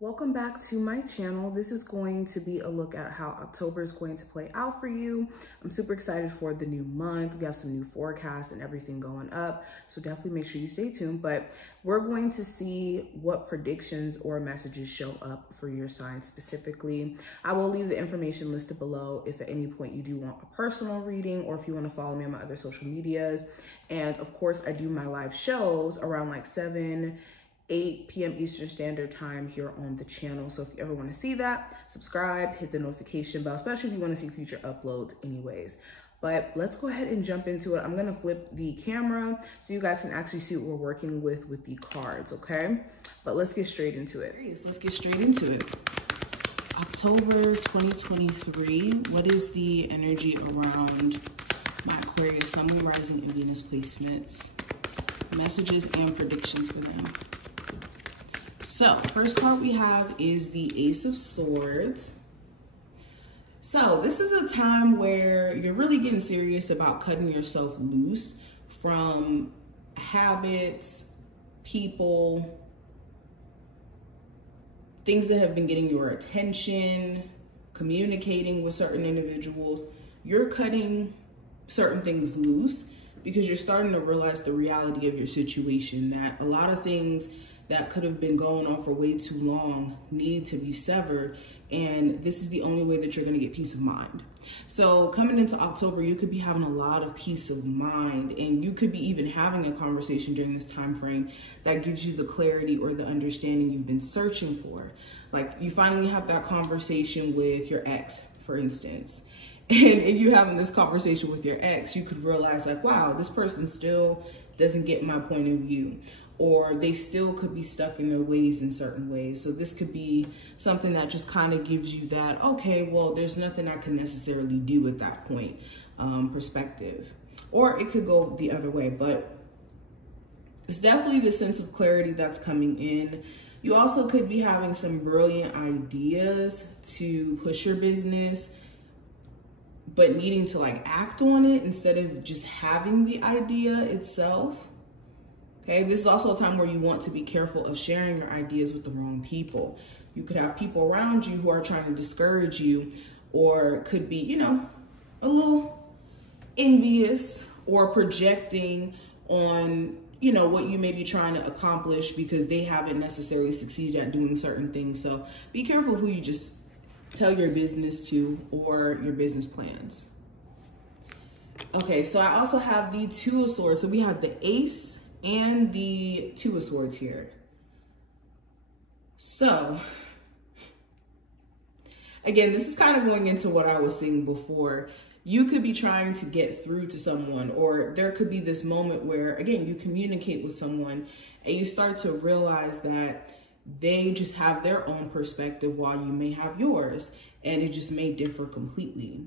Welcome back to my channel. This is going to be a look at how October is going to play out for you. I'm super excited for the new month. We have some new forecasts and everything going up, so definitely make sure you stay tuned. But we're going to see what predictions or messages show up for your sign specifically. I will leave the information listed below if at any point you do want a personal reading or if you want to follow me on my other social medias. And of course, I do my live shows around like 8 p.m. Eastern Standard Time here on the channel. So if you ever want to see that, subscribe, hit the notification bell, especially if you want to see future uploads anyways. But let's go ahead and jump into it. I'm going to flip the camera so you guys can actually see what we're working with the cards, okay? But let's get straight into it. Let's get straight into it. October 2023, what is the energy around my Aquarius, Sun, Moon, Rising, and Venus placements? Messages and predictions for them. So, first card we have is the Ace of Swords. So, this is a time where you're really getting serious about cutting yourself loose from habits, people, things that have been getting your attention, communicating with certain individuals. You're cutting certain things loose because you're starting to realize the reality of your situation, that a lot of things that could have been going on for way too long need to be severed, and this is the only way that you're going to get peace of mind. So coming into October, you could be having a lot of peace of mind, and you could be even having a conversation during this time frame that gives you the clarity or the understanding you've been searching for. Like you finally have that conversation with your ex, for instance. And if you're having this conversation with your ex, you could realize like, wow, this person still doesn't get my point of view, or they still could be stuck in their ways in certain ways. So this could be something that just kind of gives you that, okay, well, there's nothing I can necessarily do at that point perspective. Or it could go the other way, but it's definitely the sense of clarity that's coming in. You also could be having some brilliant ideas to push your business, but needing to like act on it instead of just having the idea itself. Okay, this is also a time where you want to be careful of sharing your ideas with the wrong people. You could have people around you who are trying to discourage you, or could be, you know, a little envious or projecting on, you know, what you may be trying to accomplish because they haven't necessarily succeeded at doing certain things. So be careful who you just tell your business to or your business plans. Okay, so I also have the Two of Swords. So we have the Ace and the Two of Swords here. So again, this is kind of going into what I was saying before. You could be trying to get through to someone, or there could be this moment where, again, you communicate with someone and you start to realize that they just have their own perspective while you may have yours, and it just may differ completely.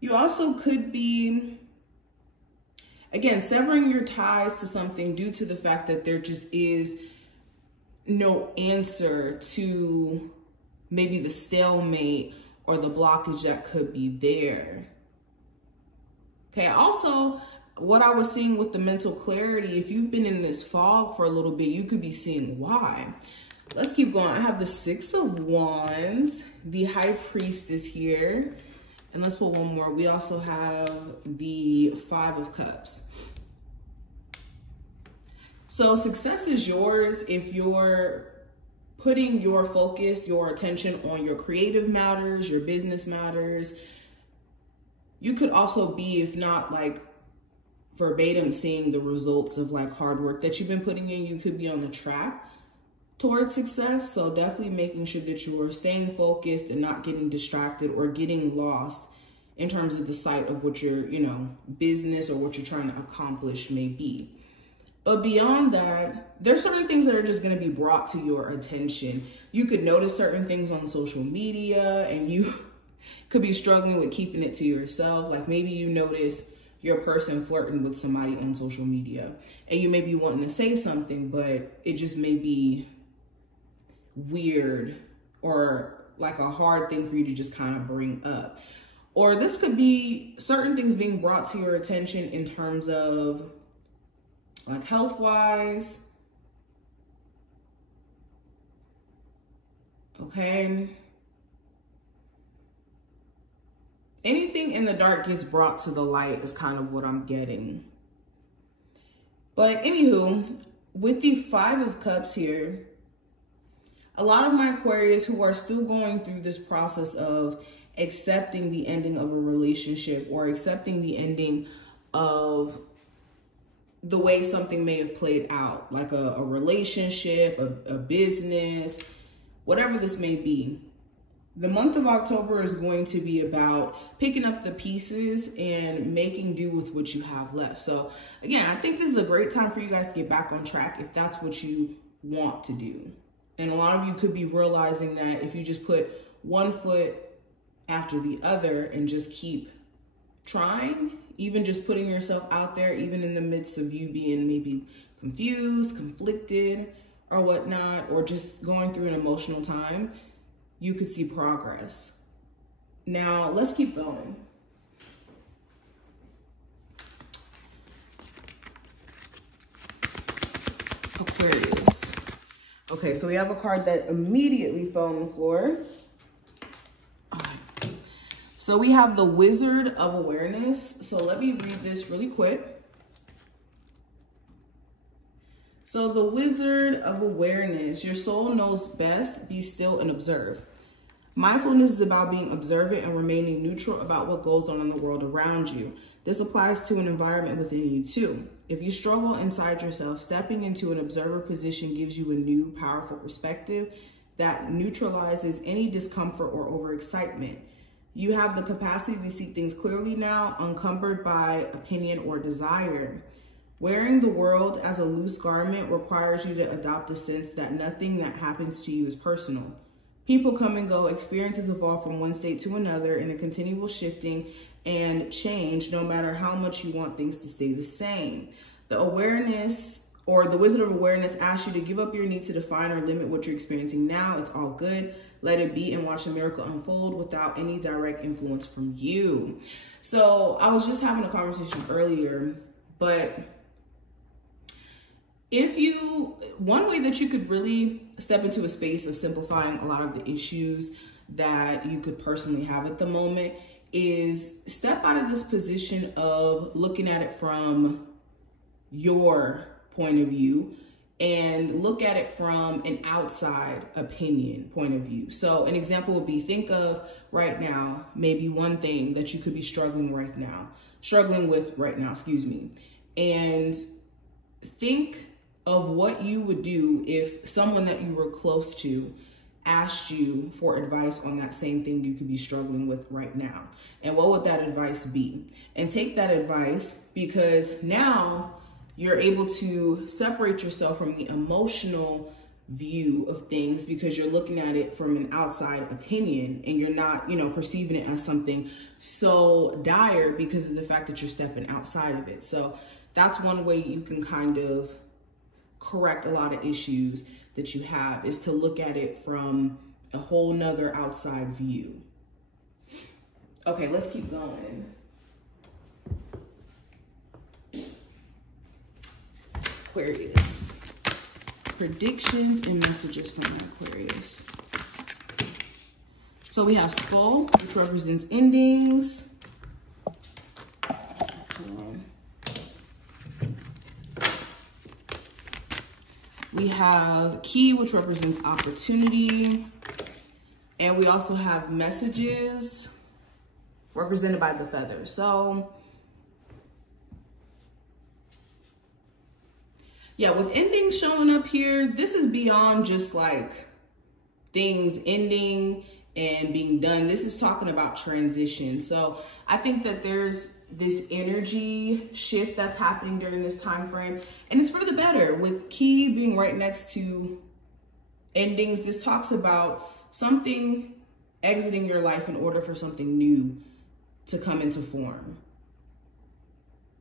You also could be, again, severing your ties to something due to the fact that there just is no answer to maybe the stalemate or the blockage that could be there. Okay, also, what I was seeing with the mental clarity, if you've been in this fog for a little bit, you could be seeing why. Let's keep going. I have the Six of Wands, the High Priestess here. And let's pull one more. We also have the Five of Cups. So success is yours if you're putting your focus, your attention on your creative matters, your business matters. You could also be, if not like verbatim, seeing the results of like hard work that you've been putting in. You could be on the track towards success. So definitely making sure that you are staying focused and not getting distracted or getting lost in terms of the sight of what your, you know, business or what you're trying to accomplish may be. But beyond that, there's certain things that are just going to be brought to your attention. You could notice certain things on social media and you could be struggling with keeping it to yourself. Like maybe you notice your person flirting with somebody on social media and you may be wanting to say something, but it just may be weird or like a hard thing for you to just kind of bring up. Or this could be certain things being brought to your attention in terms of like health-wise, okay? Anything in the dark gets brought to the light is kind of what I'm getting. But anywho, with the 5 of Cups here, a lot of my Aquarius who are still going through this process of accepting the ending of a relationship or accepting the ending of the way something may have played out, like a relationship, a business, whatever this may be. The month of October is going to be about picking up the pieces and making do with what you have left. So again, I think this is a great time for you guys to get back on track if that's what you want to do. And a lot of you could be realizing that if you just put one foot after the other and just keep trying, even just putting yourself out there, even in the midst of you being maybe confused, conflicted, or whatnot, or just going through an emotional time, you could see progress. Now, let's keep going. Aquarius. Okay, so we have a card that immediately fell on the floor. So we have the Wizard of Awareness. So let me read this really quick. So the Wizard of Awareness, your soul knows best, be still and observe. Mindfulness is about being observant and remaining neutral about what goes on in the world around you. This applies to an environment within you too. If you struggle inside yourself, stepping into an observer position gives you a new, powerful perspective that neutralizes any discomfort or overexcitement. You have the capacity to see things clearly now, unencumbered by opinion or desire. Wearing the world as a loose garment requires you to adopt a sense that nothing that happens to you is personal. People come and go, experiences evolve from one state to another in a continual shifting and change, no matter how much you want things to stay the same. The awareness, or the Wizard of Awareness, asks you to give up your need to define or limit what you're experiencing now. It's all good. Let it be and watch a miracle unfold without any direct influence from you. So I was just having a conversation earlier, but one way that you could really step into a space of simplifying a lot of the issues that you could personally have at the moment is step out of this position of looking at it from your point of view and look at it from an outside opinion point of view. So an example would be, think of right now, maybe one thing that you could be struggling with right now, and think of what you would do if someone that you were close to asked you for advice on that same thing you could be struggling with right now. And what would that advice be? And take that advice, because now you're able to separate yourself from the emotional view of things, because you're looking at it from an outside opinion and you're not, perceiving it as something so dire because of the fact that you're stepping outside of it. So that's one way you can kind of correct a lot of issues that you have, is to look at it from a whole nother outside view. Okay, let's keep going. Aquarius. Predictions and messages from Aquarius. So we have Skull, which represents endings. We have Key, which represents opportunity. And we also have Messages, represented by the feather. So yeah, with endings showing up here, this is beyond just like things ending and being done. This is talking about transition. So I think that there's this energy shift that's happening during this time frame, and it's for the better. With Key being right next to endings, this talks about something exiting your life in order for something new to come into form.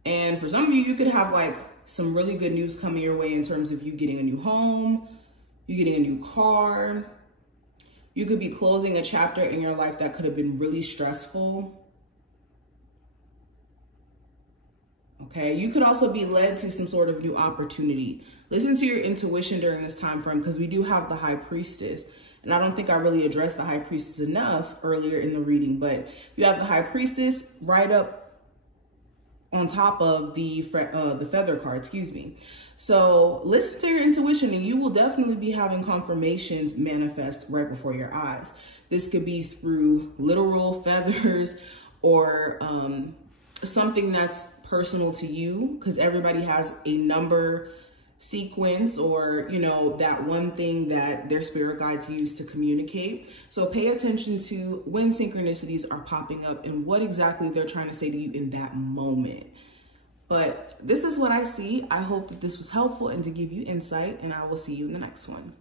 And for some of you, you could have like some really good news coming your way in terms of you getting a new home, you getting a new car. You could be closing a chapter in your life that could have been really stressful. Okay, you could also be led to some sort of new opportunity. Listen to your intuition during this time frame, because we do have the High Priestess. And I don't think I really addressed the High Priestess enough earlier in the reading, but you have the High Priestess right up on top of the Feather card, excuse me. So listen to your intuition, and you will definitely be having confirmations manifest right before your eyes. This could be through literal feathers or something that's personal to you, because everybody has a number sequence or, you know, that one thing that their spirit guides use to communicate. So pay attention to when synchronicities are popping up and what exactly they're trying to say to you in that moment. But this is what I see. I hope that this was helpful and to give you insight, and I will see you in the next one.